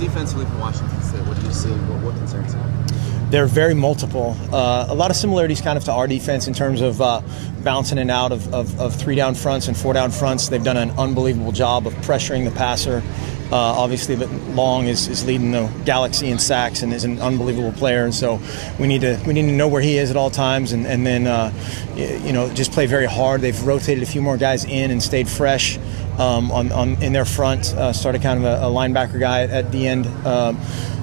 Defensively for Washington State, what do you see? What concerns you? They're very multiple. A lot of similarities kind of to our defense in terms of bouncing in and out of 3 down fronts and 4 down fronts. They've done an unbelievable job of pressuring the passer. Obviously, Long is leading the galaxy in sacks and is an unbelievable player. And so we need to know where he is at all times, and then just play very hard. They've rotated a few more guys in and stayed fresh in their front. Started kind of a linebacker guy at the end.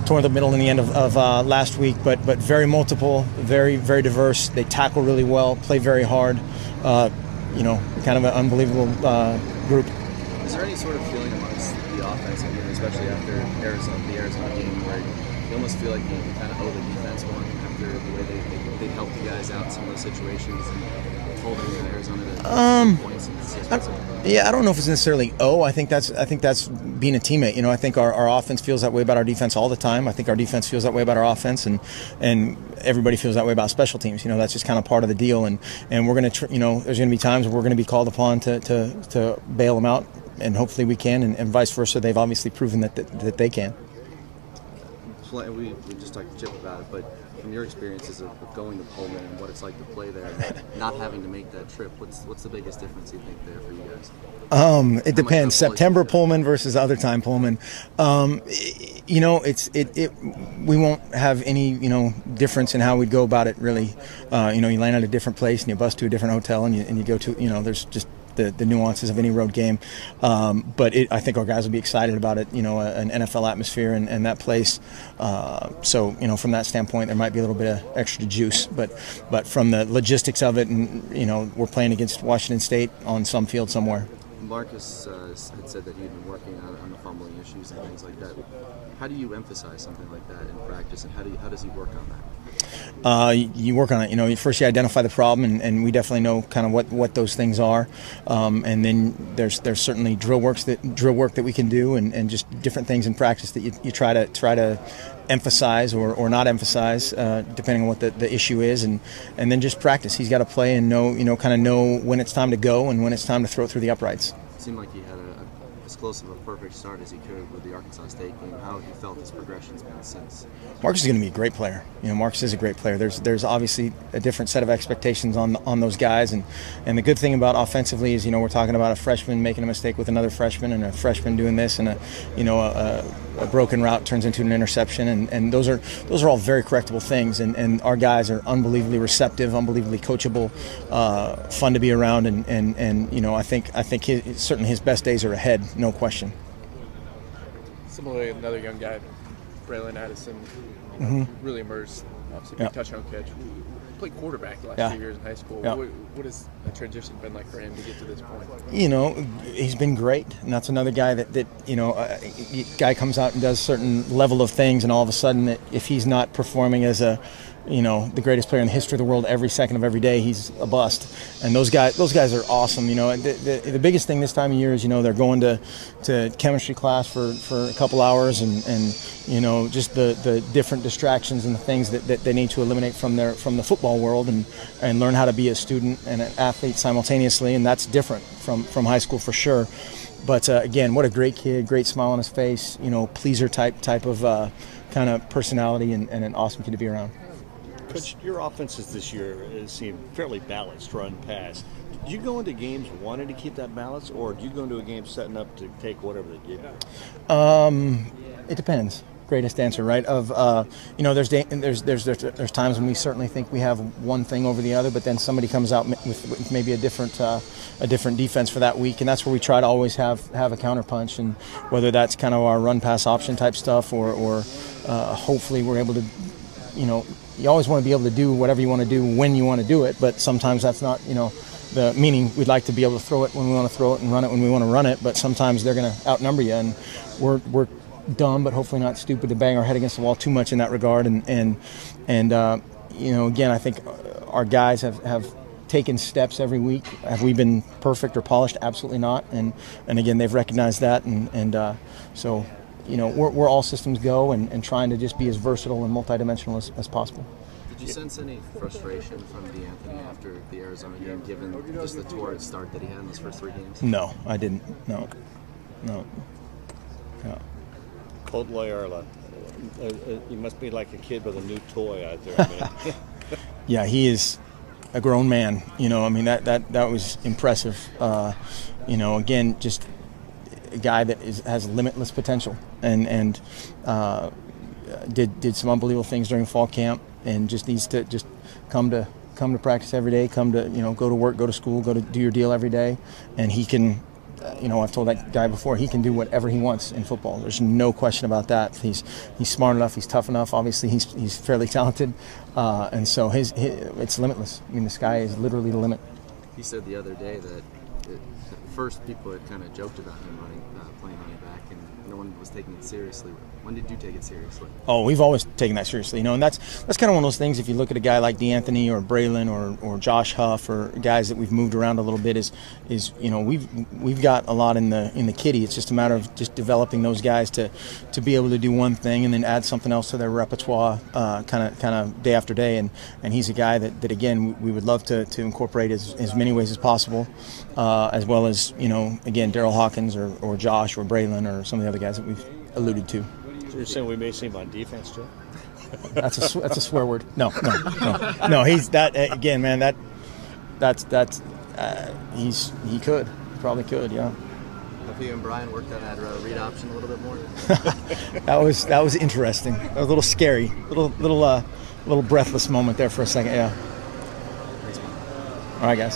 Toward the middle and the end of last week, but very multiple, very diverse. They tackle really well, play very hard. Kind of an unbelievable group. Is there any sort of feeling amongst the offense, especially after the Arizona game, where you almost feel like you kind of owe the defense one after the way they helped you guys out in some of those situations and holding Arizona to points? I don't know if it's necessarily I think that's being a teammate. I think our offense feels that way about our defense all the time. I think our defense feels that way about our offense, and everybody feels that way about special teams. That's just kind of part of the deal. And we're going to, there's going to be times where we're going to be called upon to bail them out, and hopefully we can, and vice versa. They've obviously proven that they can. We just talked to Chip about it, but from your experiences of going to Pullman and what it's like to play there, and not having to make that trip, what's the biggest difference you think there for you guys? It depends. September Pullman versus other time Pullman. We won't have any difference in how we'd go about it really. You land at a different place and you bus to a different hotel and you go to there's just the nuances of any road game, but I think our guys will be excited about it. An NFL atmosphere and that place. So from that standpoint, there might be a little bit of extra juice, but from the logistics of it, and we're playing against Washington State on some field somewhere. Marcus had said that he'd been working on the fumbling issues and things like that. How do you emphasize something like that in practice, and how does he work on that? You work on it. First you identify the problem, and we definitely know kind of what those things are. And then there's certainly drill work that we can do, and just different things in practice that you try to emphasize or not emphasize, depending on what the issue is, and then just practice. He's got to play and know when it's time to go and when it's time to throw it through the uprights. It seemed like he had as close of a perfect start as he could with the Arkansas State game. How he felt his progression's been since. Marcus is going to be a great player. Marcus is a great player. There's obviously a different set of expectations on those guys, and the good thing about offensively is we're talking about a freshman making a mistake with another freshman, and a freshman doing this, and a broken route turns into an interception, and those are all very correctable things, and our guys are unbelievably receptive, unbelievably coachable, fun to be around, and I think certainly his best days are ahead, no question. Similarly, another young guy, Braylon Addison, really emerged, obviously big touchdown catch. Played quarterback the last few years in high school. What has the transition been like for him to get to this point? He's been great, and that's another guy that guy comes out and does a certain level of things, and all of a sudden, if he's not performing as the greatest player in the history of the world every second of every day, he's a bust. And those guys are awesome. The biggest thing this time of year is they're going to chemistry class for a couple hours, and just the different distractions and the things that they need to eliminate from the football world, and learn how to be a student and an athlete simultaneously, and that's different from high school for sure. But again, what a great kid, great smile on his face, pleaser type of kind of personality, and an awesome kid to be around. Coach, your offenses this year seem fairly balanced, run, pass. Do you go into games wanting to keep that balance, or do you go into a game setting up to take whatever they give you? It depends. Greatest answer, right? There's times when we certainly think we have one thing over the other, but then somebody comes out with maybe a different defense for that week, and that's where we try to always have a counterpunch, and whether that's kind of our run pass option type stuff, or hopefully we're able to, you always want to be able to do whatever you want to do when you want to do it, but sometimes that's not, the meaning. We'd like to be able to throw it when we want to throw it and run it when we want to run it, but sometimes they're going to outnumber you, and we're dumb, but hopefully not stupid, to bang our head against the wall too much in that regard. And again, I think our guys have taken steps every week. Have we been perfect or polished? Absolutely not. And again, they've recognized that, so we're all systems go, and trying to just be as versatile and multidimensional as possible. Did you sense any frustration from D'Anthony after the Arizona game, given just the torrid start that he had in those first 3 games? No, I didn't. No. Colt Colt Lyerla. You must be like a kid with a new toy out there, man. Yeah, he is a grown man. You know, I mean, that was impressive. You know, again, just a guy that has limitless potential, and did some unbelievable things during fall camp, and just needs to just come to practice every day, come to, you know, go to work, go to school, go to do your deal every day, and he can. You know, I've told that guy before, he can do whatever he wants in football. There's no question about that. He's smart enough. He's tough enough. Obviously, he's fairly talented, and so it's limitless. I mean, the sky is literally the limit. He said the other day that at first people had kind of joked about him playing running back, and no one was taking it seriously. When did you take it seriously? Oh, we've always taken that seriously, you know, and that's kind of one of those things. If you look at a guy like DeAnthony or Braylon or Josh Huff or guys that we've moved around a little bit, is you know, we've got a lot in the kitty. It's just a matter of just developing those guys to be able to do one thing and then add something else to their repertoire, kind of day after day. And he's a guy that again we would love to incorporate as many ways as possible, as well as, you know, again, Daryl Hawkins or Josh or Braylon or some of the other guys that we've alluded to. So you're saying we may see him on defense too? That's a swear word. No. He's that again, man. He probably could, yeah. Have you and Brian worked on that read option a little bit more? that was interesting. A little scary, little breathless moment there for a second. Yeah. Thanks, man. All right, guys.